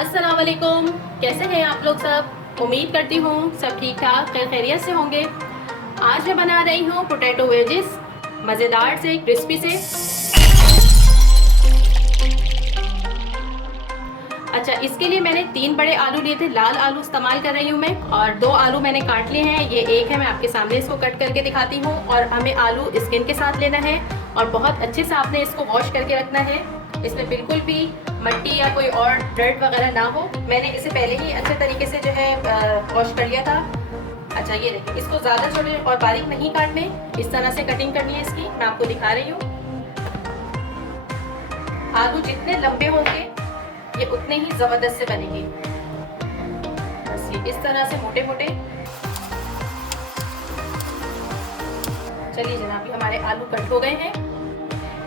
अस्सलाम वालेकुम। कैसे हैं आप लोग सब? उम्मीद करती हूँ सब ठीक ठाक खैरियत से होंगे। आज मैं बना रही हूँ पोटैटो वेजेस, मज़ेदार से क्रिस्पी से। अच्छा, इसके लिए मैंने 3 बड़े आलू लिए थे। लाल आलू इस्तेमाल कर रही हूँ मैं, और 2 आलू मैंने काट लिए हैं। ये एक है, मैं आपके सामने इसको कट करके दिखाती हूँ। और हमें आलू स्किन के साथ लेना है और बहुत अच्छे से आपने इसको वॉश करके रखना है। इसमें बिल्कुल भी मट्टी या कोई और डर्ट वगैरह ना हो। मैंने इसे पहले ही अच्छे तरीके से जो है वॉश कर लिया था। अच्छा, ये देखिए, इसको ज़्यादा छोटे और बारीक नहीं काटने, इस तरह से कटिंग करनी है इसकी। मैं आपको दिखा रही हूँ। आलू जितने लंबे होंगे ये उतने ही ज़बरदस्त से बनेंगे। बस ये इस तरह से मोटे मोटे। चलिए जनाब, ये हमारे आलू कट हो गए हैं।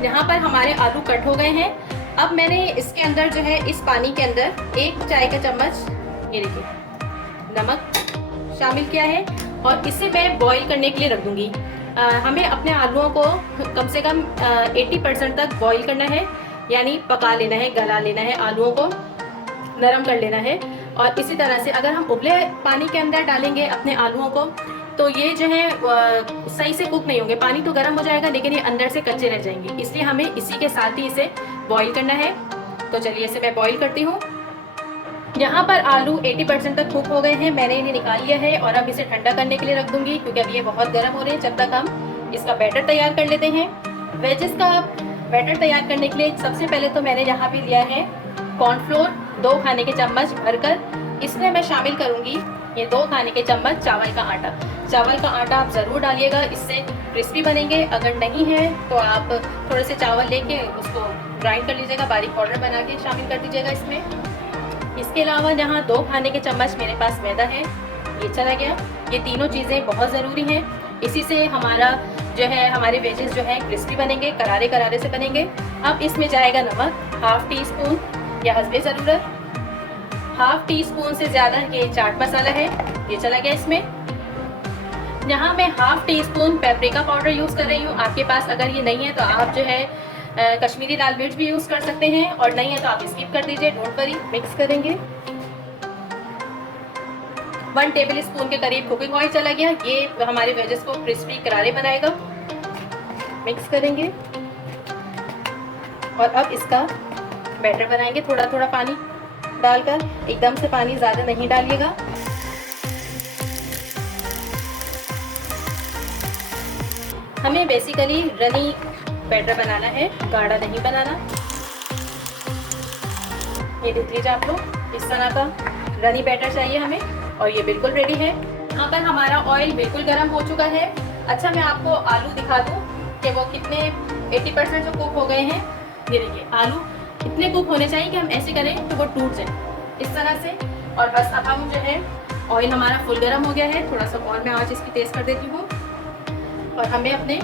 यहाँ पर हमारे आलू कट हो गए हैं। अब मैंने इसके अंदर जो है, इस पानी के अंदर 1 चाय का चम्मच, ये देखिए, नमक शामिल किया है और इसे मैं बॉईल करने के लिए रख दूंगी। हमें अपने आलूओं को कम से कम 80% तक बॉईल करना है, यानी पका लेना है, गला लेना है, आलूओं को नरम कर लेना है। और इसी तरह से अगर हम उबले पानी के अंदर डालेंगे अपने आलूओं को, तो ये जो है सही से कुक नहीं होंगे। पानी तो गर्म हो जाएगा लेकिन ये अंदर से कच्चे रह जाएंगे, इसलिए हमें इसी के साथ ही इसे बॉईल करना है। तो चलिए इसे मैं बॉईल करती हूँ। यहाँ पर आलू 80% तक कुक हो गए हैं। मैंने इन्हें निकाल लिया है और अब इसे ठंडा करने के लिए रख दूंगी, क्योंकि अब ये बहुत गर्म हो रहे हैं। जब तक हम इसका बैटर तैयार कर लेते हैं। वेजेस का बैटर तैयार करने के लिए सबसे पहले तो मैंने यहाँ पे लिया है कॉर्नफ्लोर 2 खाने के चम्मच भरकर। इसमें मैं शामिल करूँगी ये 2 खाने के चम्मच चावल का आटा। चावल का आटा आप ज़रूर डालिएगा, इससे क्रिस्पी बनेंगे। अगर नहीं है तो आप थोड़े से चावल लेके उसको ग्राइंड कर लीजिएगा, बारीक पाउडर बना के शामिल कर दीजिएगा इसमें। इसके अलावा यहाँ 2 खाने के चम्मच मेरे पास मैदा है, ये चला गया। ये तीनों चीज़ें बहुत ज़रूरी हैं, इसी से हमारा जो है, हमारे वेजेस जो है क्रिस्पी बनेंगे, करारे करारे से बनेंगे। अब इसमें जाएगा नमक 1/2 टीस्पून या हस्बे ज़रूरत। 1/2 टीस्पून से ज़्यादा ये चाट मसाला है, ये चला गया इसमें। यहाँ मैं 1/2 टीस्पून पेपरिका पाउडर यूज़ कर रही हूँ। आपके पास अगर ये नहीं है तो आप जो है कश्मीरी लाल मिर्च भी यूज़ कर सकते हैं, और नहीं है तो आप स्किप कर दीजिए, डोंट वरी। मिक्स करेंगे। 1 टेबल स्पून के करीब कुकिंग ऑयल चला गया, ये हमारे वेजेस को क्रिस्पी करारे बनाएगा। मिक्स करेंगे और अब इसका बैटर बनाएंगे, थोड़ा थोड़ा पानी डालकर, एकदम से पानी ज़्यादा नहीं डालिएगा। हमें बेसिकली रनी बैटर बनाना है, गाढ़ा नहीं बनाना। ये देख लीजिए आप लोग, इस तरह का रनी बैटर चाहिए हमें, और ये बिल्कुल रेडी है। यहाँ पर हमारा ऑयल बिल्कुल गर्म हो चुका है। अच्छा, मैं आपको आलू दिखा दूँ कि वो कितने 80% जो कुक हो गए हैं। ये देखिए, आलू इतने कुक होने चाहिए कि हम ऐसे करें तो वो टूट जाए, इस तरह से। और बस अब हम जो है, ऑयल हमारा फुल गर्म हो गया है। थोड़ा सा और मैं आँच इसकी तेज़ कर देती हूँ, और हमें अपने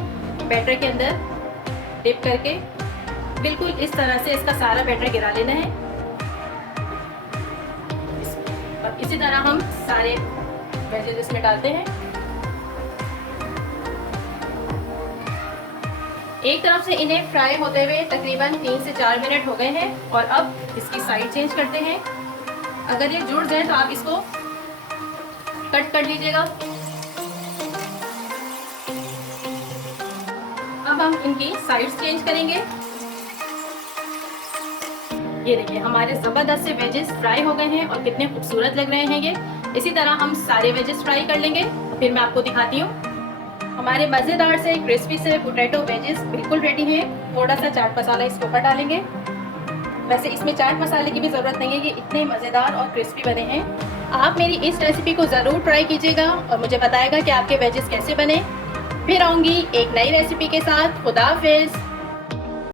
बैटर के अंदर डिप करके बिल्कुल इस तरह से इसका सारा बैटर गिरा लेना है। और इसी तरह हम सारे वेजेस इसमें डालते हैं। एक तरफ से इन्हें फ्राई होते हुए तकरीबन 3 से 4 मिनट हो गए हैं, और अब इसकी साइड चेंज करते हैं। अगर ये जुड़ जाए तो आप इसको कट कर लीजिएगा। अब हम इनकी साइड्स चेंज करेंगे। ये देखिए, हमारे ज़बरदस्त से वेजेस फ्राई हो गए हैं और कितने खूबसूरत लग रहे हैं ये। इसी तरह हम सारे वेजेस फ्राई कर लेंगे, फिर मैं आपको दिखाती हूँ। हमारे मज़ेदार से क्रिस्पी से पोटैटो वेजेस बिल्कुल रेडी हैं। थोड़ा सा चाट मसाला इसके ऊपर डालेंगे। वैसे इसमें चाट मसाले की भी ज़रूरत नहीं है, ये इतने मज़ेदार और क्रिस्पी बने हैं। आप मेरी इस रेसिपी को ज़रूर ट्राई कीजिएगा और मुझे बताएगा कि आपके वेजेस कैसे बने। फिर आऊँगी एक नई रेसिपी के साथ। खुदा हाफिज़।